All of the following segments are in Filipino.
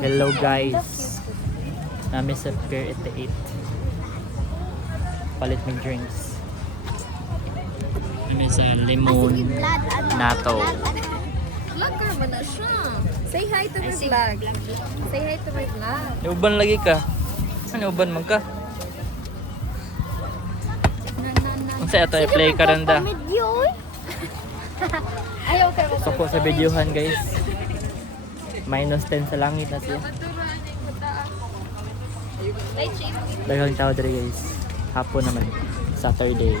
Hello guys. Nami sa Pier 88. Palit ng drinks. Nami sa lemon nato. Vlogger ba na siya? Say hi to my vlog. Say hi to my vlog. Uban lagi ka. Ano uban man ka? Ang saya ito, i-play ka rin da. Ayaw ka mo. Gusto ko sa videohan guys. Minus 10 sa langit na siya. Daghang tao dito guys. Hapon naman. Saturday.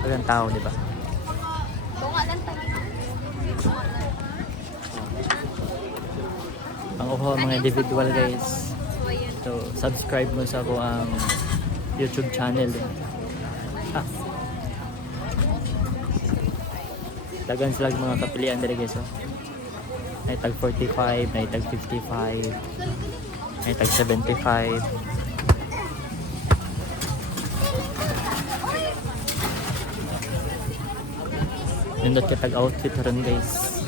Daghang tao, di ba? Ang uho mga individual guys. So, subscribe mo sa ako ang YouTube channel. Dagan sila mga kapilian dito guys. May tag 45, may tag 55, may tag 75. Nindot ka tag outfit ron guys.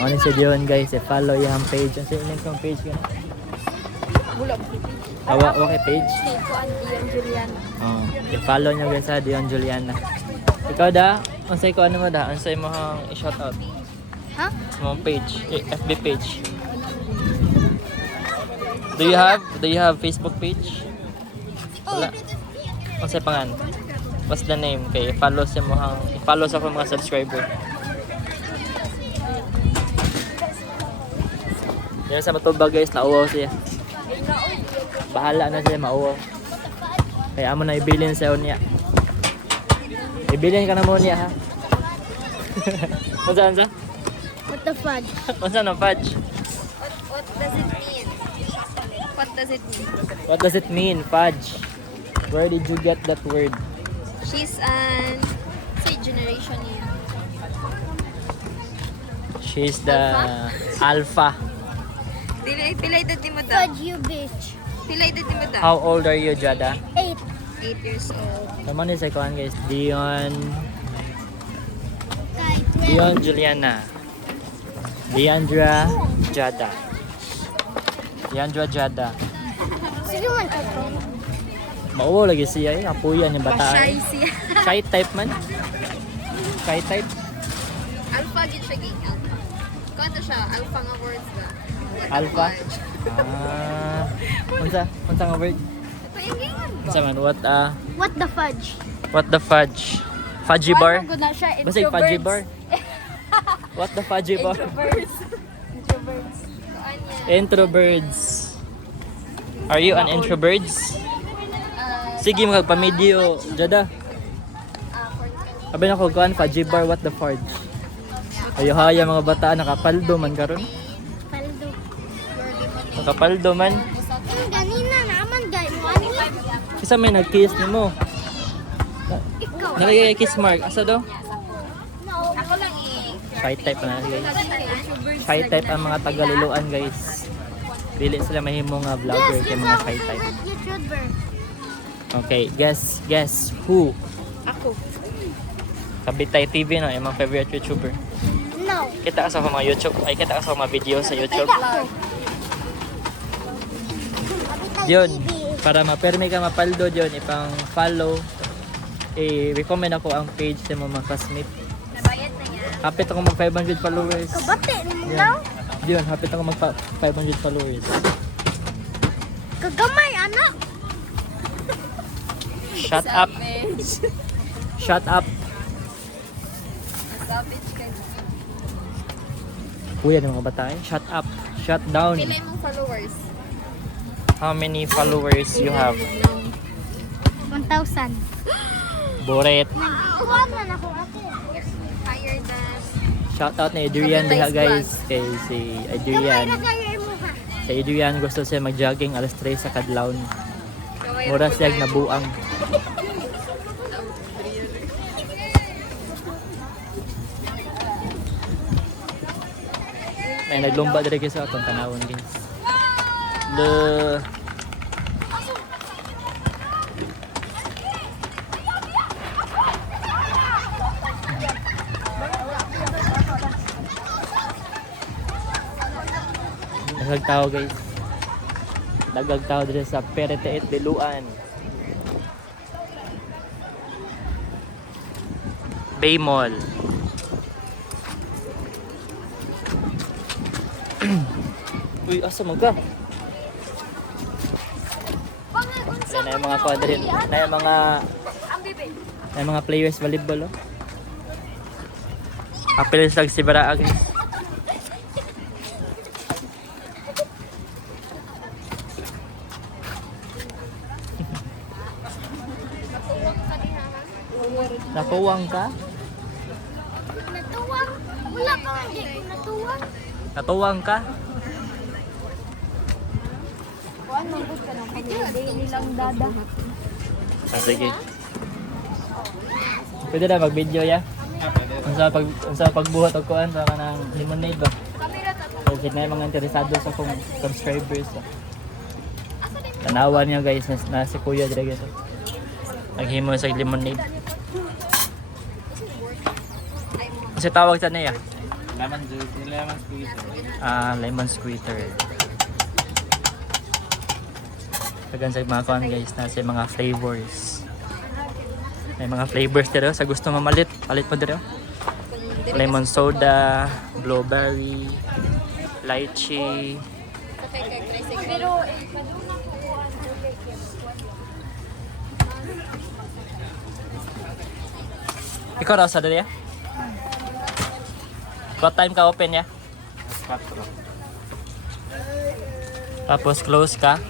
Ano si Dion guys, follow yung page. Ano yung page ka? Awa kay page? Dion Juliana. Oh, i-follow nyo guys sa Dion Juliana. Ikaw da? Unsay ko ano mo da? Unsay mo hang i-shoutout? Ha? Mong page, FB page. Do you have Facebook page? Wala. Unsay pangan? What's the name? Kay follow sa mo hang i-follow sa ko mga subscriber. Yan sa matubag guys, nauwaw siya. Bahala na siya, mauwaw. Kaya amo na ibilin sa unya. Ibilin ka na mo niya ha. Unsa? What the fudge? Unsa no fudge? What does it mean? What does it mean? What does it mean, fudge? Where did you get that word? She's an say generation yun. She's the alpha. Pilay dad mo da. Fudge you bitch. Pilay dad mo da. How old are you, Jada? 8. 8 years old. Naman is ikaw guys, Dion Kay 12. Juliana. Leandra Jada. Leandra Jada. Sino man ako? Mauwaw lagi siya eh. Apuyan yung bata. Shy siya. Shy type man. Shy type. Alpha gid siya gig alpha. Kanto siya alpha nga words ba? Alpha. Unsa nga word? Ito yung gingon. Unsa man What the fudge? what the fudge? Fudgy bar? Ano na siya? Basta yung fudgy bar? What the fudgy bar? Introverts. Introverts. Are you an introverts? Sige, magpamedyo. Jada. Sabi na ko, kuhan, fudgy bar, what the fudge? Ayaw-haya mga bata, nakapaldo man karon. Paldo. Nakapaldo man. Ganina naman guys. Isa may nag-kiss ni mo. Ikaw. Nalagay kiss mark. Asa daw? Ako lang eh. Shy type na guys. Shy type ang mga tagaliluan guys. Dili sila mahimong vlogger kay mga shy type. YouTuber. Okay, guess who? Ako. Kabitay TV no, yung mga favorite YouTuber. No. Kita ka sa mga YouTube, ay kita ka sa mga video sa YouTube. Yun, para mapermi ka mapaldo yun, ipang follow. I-recommend ako ang page sa mga classmate. Nabayad na niya. Hapit ako mag 500 followers. Kabate mo Yun. daw. Yun, hapit ako mag 500 followers. Kagamay anak. Shut up. Shut up. Savage ka. Kuya ng mga bata eh. Shut up. Shut down. Pilay mong followers. How many followers you have? 1,000. Boret. Nagkuha man ako ate. Higher than... Shout out na Adrian diha guys. Kay si Gamay Adrian. na kayo mo ha. Si Adrian gusto siya mag-jogging alas 3 sa Kadlaw. Mura siya nabuang. May naglumba diri sa atong tanawon guys. Le Daghang tao guys. Daghang tao dito sa Periteet Diluan. Bay Mall. Uy, asa man ka? Ayan na yung mga quadrin. Na yung mga players volleyball oh. Apilis lang si Baraa guys. Nakuwang ka? Natuwang. Wala ka, hindi ko natuwang. Natuwang ka? Kuan manggut ka ng pamilya nilang dada. Ah, sige. Pwede na mag-video ya? Unsa pagbuhat og kuan sa kanang lemonade ba? Kasi na yung mga interesado sa kong subscribers. Tanawan niya guys na si Kuya dira gito. Naghimo sa lemonade. Kasi tawag sa niya? Lemon juice, lemon squeeze. Lemon squeezer. Tagan sa mga kuan guys na sa mga flavors. May mga flavors dito sa gusto mamalit. Palit po dito. Lemon soda, blueberry, lychee. Pero Ikaw raw sa dito ya? What time ka open ya? Patro. Tapos close ka?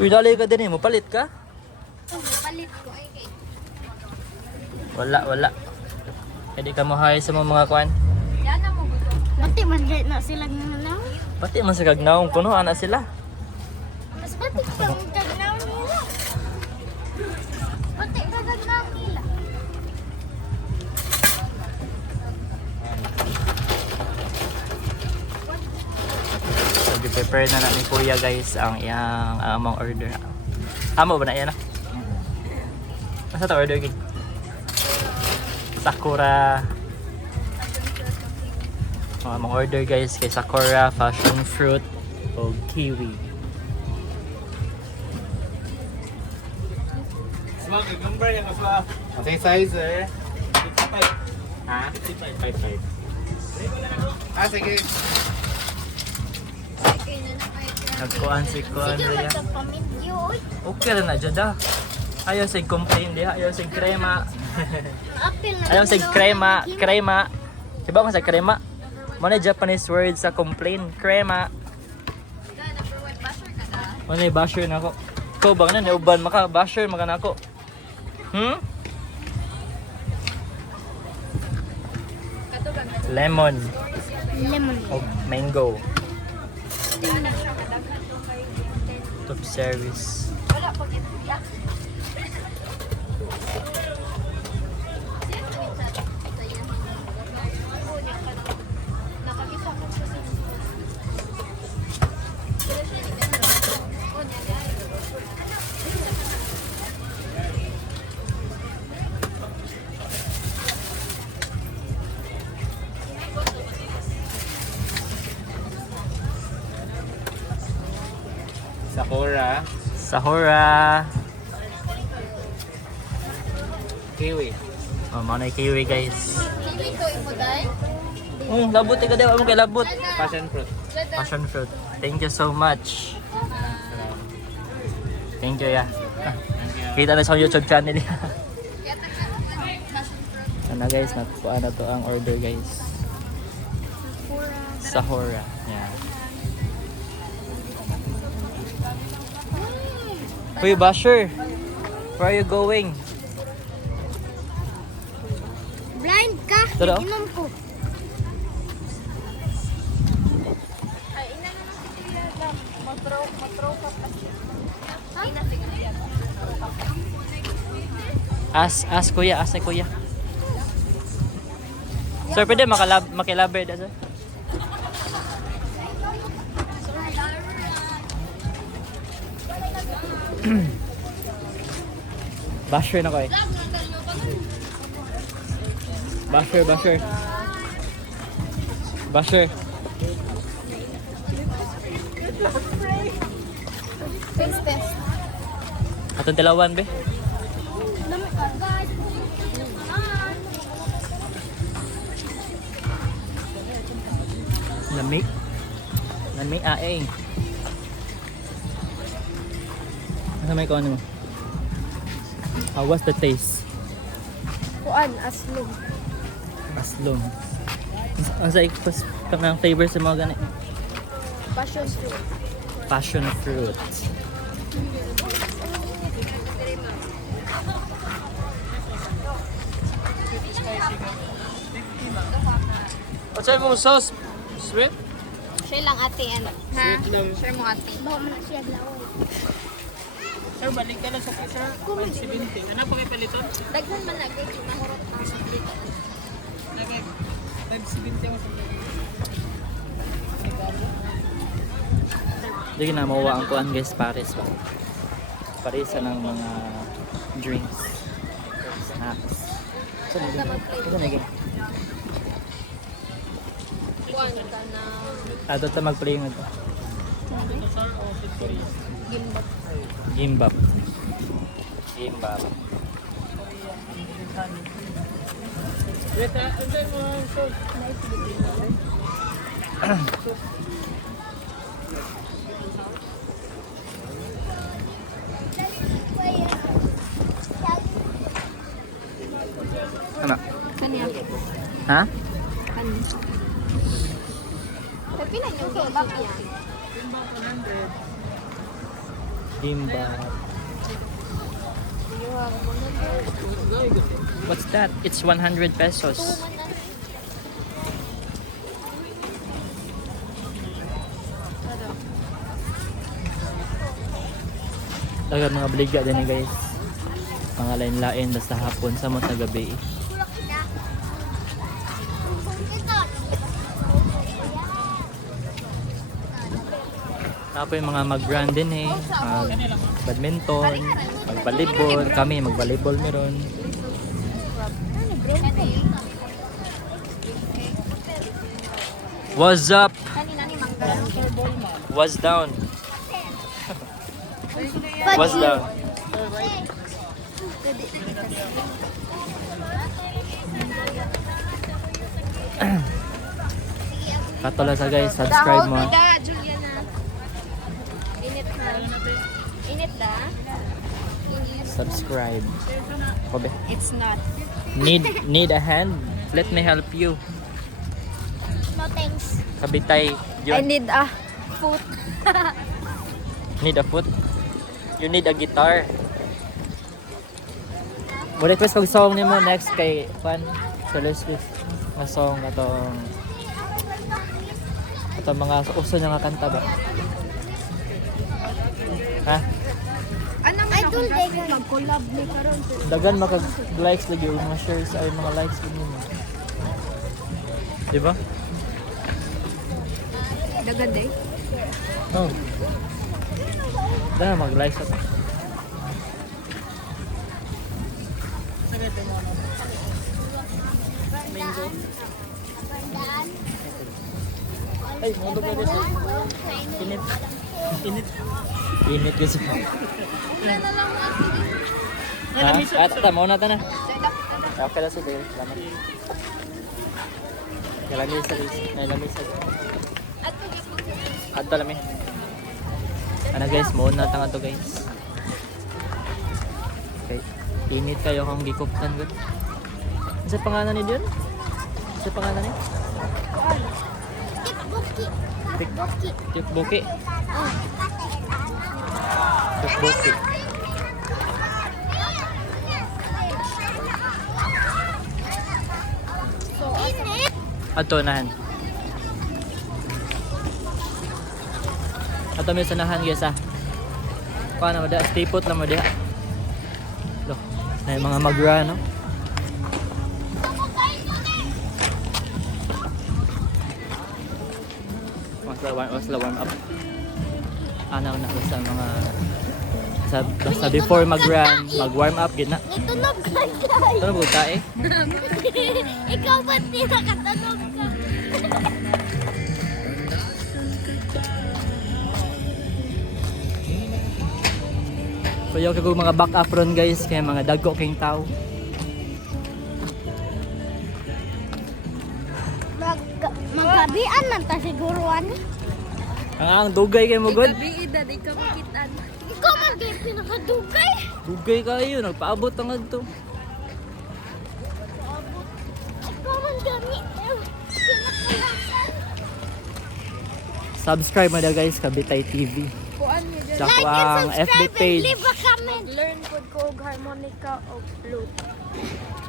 Uy, dali ka din eh. Mapalit ka? Palit ko. Ay, kay. Wala. Hindi ka mahay sa mga kuan. yan na mo gusto. Bati man dahil na sila nanaw. Pati man sa kagnaong puno, ana sila. Mas bati ka ang kagnaw nila. Bati ka kagnaw nila. So, prepare na ni Kuya guys ang iyang among order. Amo ba na yan? Asa to order gid? Sakura. Among order guys kay Sakura, passion fruit, o kiwi. Swag, number yung swag. Okay, size sir. 55. Ha? 55. 55. Sige. Nagkuan si Kuan Sige, Rhea. magpamidyo. Uy, Okay ra na jada. Ayaw sig complain di, ayaw sig krema. apil na. Ayaw sig krema, krema. Diba kung sa krema? Muna Japanese word sa complain, krema. Muna basher na ako. Ikaw ba na uban maka basher maka na ako. Lemon Lemon. o mango. Top service. Wala pag iyak. Sakura. Sahura. Kiwi. Oh, mga na kiwi guys. Kiwi ko imuday. Labot ka daw mo kay labot. Passion fruit. Passion fruit. Thank you so much. Thank you ya. Kita na sa YouTube channel ya. Ano guys, nakuha na to ang order guys. Sahura. Yeah. Uy, Basher. Where are you going? Blind ka. Tara. Inom ko. Ay, ina na lang si Kuya lang. Mag-throw ka pa siya. Ina si Kuya. Ask kuya, ask ni kuya. Sir, pwede makilaber da sir? Basher na ko eh. Basher, basher. Basher. Taste test. Atong tilawan, be. Lamig. Lamig aing. Ano may kuha mo? What's the taste? Kuan, aslog. Aslong. Ang sa ikos ng flavor sa mga ganit. Passion fruit. Passion fruit. What's that mo sauce? Sweet? Share lang ate, ano? Ha? Sweet lang. Share mo ate. Bawa mo na siya glaway. Sir, balik ka na sa pizza. 570. Ano pa kayo palitan? Daghan man lagi, mahurot na. Lagay. 570 mo sa Hindi na mawa ang kuhan guys, Paris ba? Paris ng mga drinks. Snacks. Saan na gano'n? Saan na gano'n? Kuan ka na Doon tayo mag-play nga ito. gimbap. Gimbap. Gimbap. Wait, ano mo sauce? Ano? Kanya. Ha? Kanya. Tapi na yung gimbap yan. Gimbap. What's that? It's 100 pesos. Dagan mga bliga din guys. Mga lain-lain basta hapon sa mga gabi. Tapos yung mga mag-run din mag-badminton, mag-volleyball. Kami mag-volleyball meron. What's up? Kanina ni mangga. What's down? What's down? Katola sa guys, subscribe mo. Da, Juliana. Init na. Init da. Subscribe. Kobe. It's not. Need a hand? Let me help you. No thanks. Kabitay. I Yun. need a foot. Need a foot? You need a guitar. Mo request kog song nimo next kay Juan Celestis. Nga song atong mga uso nga kanta ba? Ha? Ano man Idol day ka. mag-collab ni karon. Dagan maka-likes lagi yung mga shares ay mga likes din mo. Di ba? Dagan day. Oh. Dahil mag-likes ako. Ay, mundo ka guys. Init. Init. Init guys. Ha? At tama na ta na. Okay na sige. Salamat. Lamig sa guys. Ay, lamig sa. Adto lami. Ano guys, mo na tanga to guys. Okay. Init kayo kung gikuptan gud. Sa pangalan ni Dion? Sa pangalan ni? Tikbuki. Tikbuki. Tikbuki. Init. Ato nahan. Ato may sanahan guys ah. Kuha na mo da, stay put lang mo diha. Lo, na yung mga magra no. Was la warm up. Anaw na ko sa mga Basta before mag-run, mag-warm up, gina. Itunog ka, guys. Ano ba tae? Ikaw ba't di nakatunog ka? Kuya ko mga back up ron guys, kaya mga dagko king tao. Magkabian man ta siguro ani. Ang dugay kay mo god. Ida, di ka makitaan. Ikaw man kay pinakadugay. Dugay kayo, nagpaabot ang adto. Ikaw man gani. Pinakalasan. Subscribe mo na guys, Kabitay TV. Kuan niya dyan. Sa Like ko and ang FB subscribe and page. leave a comment. Learn pod ko og harmonica o flute.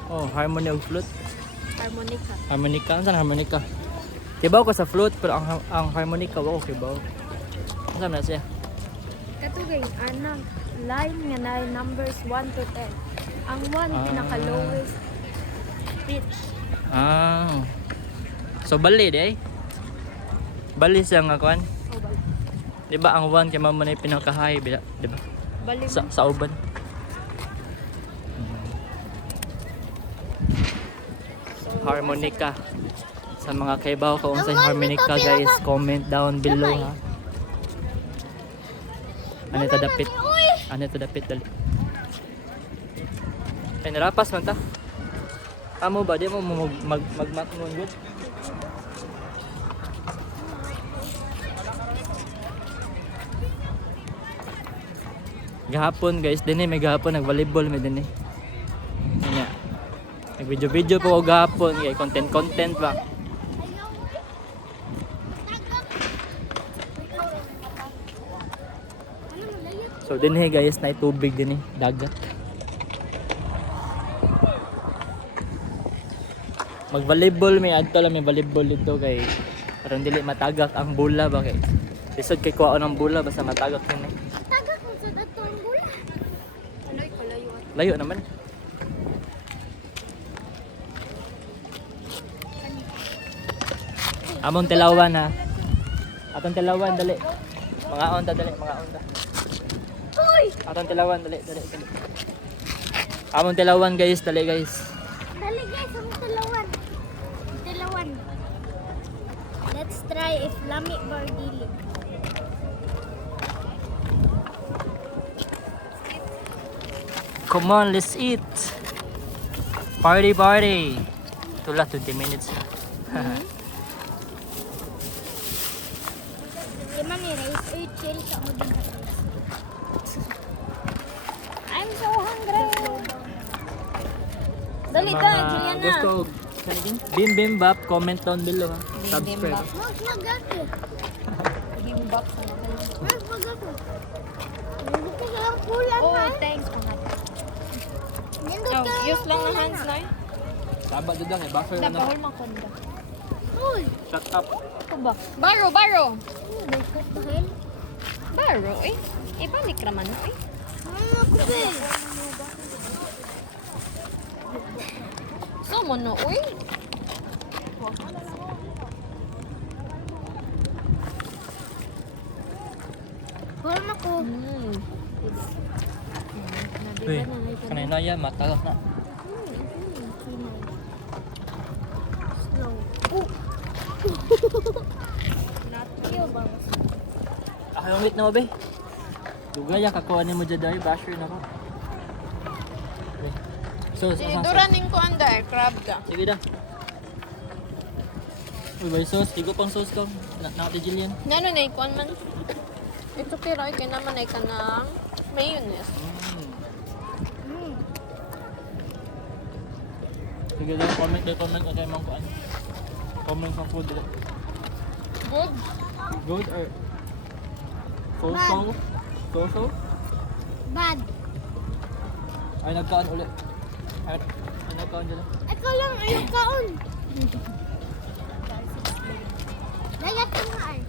Oh, harmony og flute. Harmonica. Harmonica, saan harmonica? Kibaw ko sa flute, pero ang harmonica wako kibaw. Saan na siya? Katugay, anang line nga na numbers 1 to 10. Ang 1 pinaka-lowest pitch. Ah. So bali day. Bali siya nga kuan. O bali. Di ba ang 1 kay mamo na yung pinaka-high, di ba? Bali Sa uban. Harmonica. Sa mga kaibaw kung unsay harmonica guys, comment down below ha. Ano ito dapit? Ano ito dapit dali? Ay narapas man ta. Amo ba di mo magmat mo good? Gahapon guys, dinhi may gahapon nag-volleyball may dinhi. Nya. Nag-video po ako gahapon, kay content ba. So dinhi guys, na tubig dinhi, dagat. Mag-volleyball may adto lang may volleyball dito kay parang dili matagak ang bola ba kay. Lisod kay kuha ng bola basta matagak yun eh. Taga kung sa dato ang bula. Aloy ko layo. Layo naman. Among tilawan ha. Atong tilawan dali. Mga onda dali, mga onda. Uy! Atong tilawan dali. Among tilawan guys, dali guys. Dali guys, ang tilawan. Tilawan. Let's try if lami bardili. Come on, let's eat. Party. Tula 20 minutes na. Kaya ni rice or chill sa mo din. I'm so hungry. Dali ka, Juliana. Gusto Bim Bap, comment down below ha. Subscribe. Mag magati. Gimbap sa Mag magati. Nindot ka lang kulang Oh, man. thanks mga. Nindot Oh, ka lang use lang ng kulang, hands ah. na. Saba dito eh, buffer na. Napahol man ko nila. Uy! Shut up. Ito ba? Baro. Nagkatahin. Baro eh. Ibalik raman mo eh. Ano ko ba? So mo no, uy. Kulang ako. Uy, kanina yan, matalak na. Slow. Natyo ba? Wait na mo be. Dugay ang kakuha ni mo dyan dahil, basher na ko. So, Duraning ko under, crab ka. sige na. Uy, may sauce. Tigo pang sauce ko. Nakati Jillian. Nano na ikuan man. Ito kira ay naman ay kanang mayonnaise. Sige lang, comment okay mang kuan. Comment sa food dito. Good. Good or so? Bad. Ay, nagkaan ulit. Ay, nagkaan dito. Ikaw lang ayaw kaon. Layat ka nga ay.